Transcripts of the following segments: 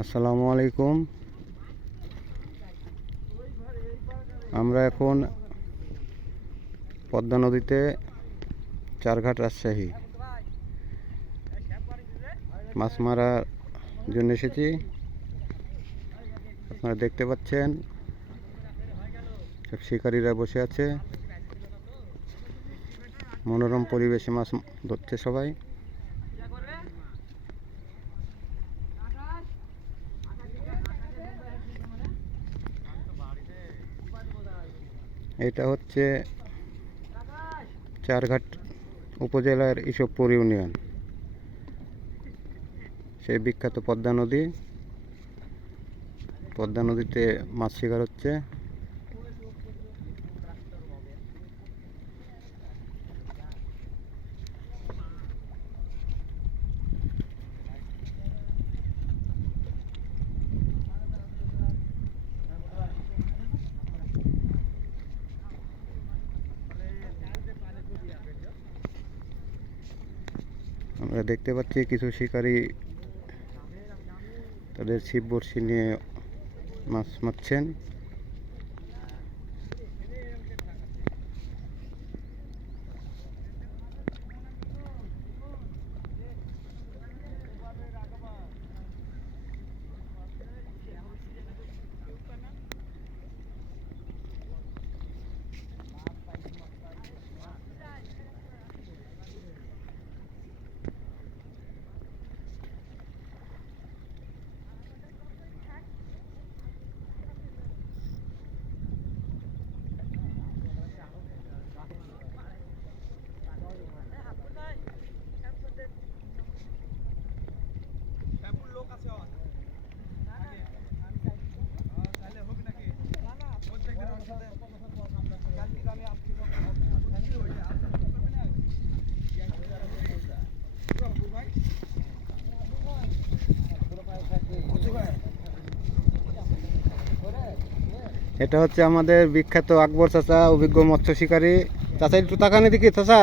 আসসালামু আলাইকুম। আমরা এখন পদ্মা নদীতে চারঘাট রাজশাহী মাছ মারার জন্য এসেছি। আপনারা দেখতে পাচ্ছেন সব শিকারীরা বসে আছে, মনোরম পরিবেশে মাছ ধরছে সবাই। এটা হচ্ছে চারঘাট উপজেলার ইসবপুর ইউনিয়ন, সেই বিখ্যাত পদ্মা নদী। পদ্মা নদীতে মাছ শিকার হচ্ছে। আমরা দেখতে পাচ্ছি কিছু শিকারী তাদের ছিপ বড়শি নিয়ে মাছ মারছেন। এটা হচ্ছে আমাদের বিখ্যাত আকবর চাচা, অভিজ্ঞ মৎস্য শিকারী। চাচা একটু তাকান এদিকে। চাচা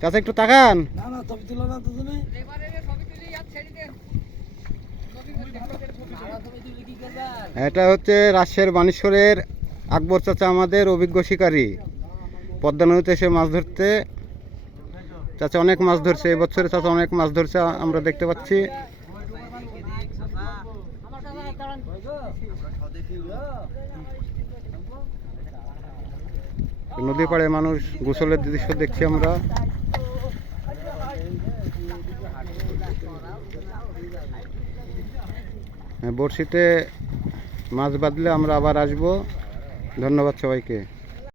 চাচা একটু তাকান। এটা হচ্ছে রাজশাহীর বানেশ্বরের আকবর চাচা, আমাদের অভিজ্ঞ শিকারী। পদ্মা নদীতে এসে মাছ ধরতে চাচা অনেক মাছ ধরছে এবছরে। চাচা অনেক মাছ ধরছে, আমরা দেখতে পাচ্ছি। নদী পাড়ে মানুষ গোসলের দৃশ্য দেখছি আমরা। বড়শিতে মাছ বাঁধলে আমরা আবার আসবো। ধন্যবাদ সবাইকে।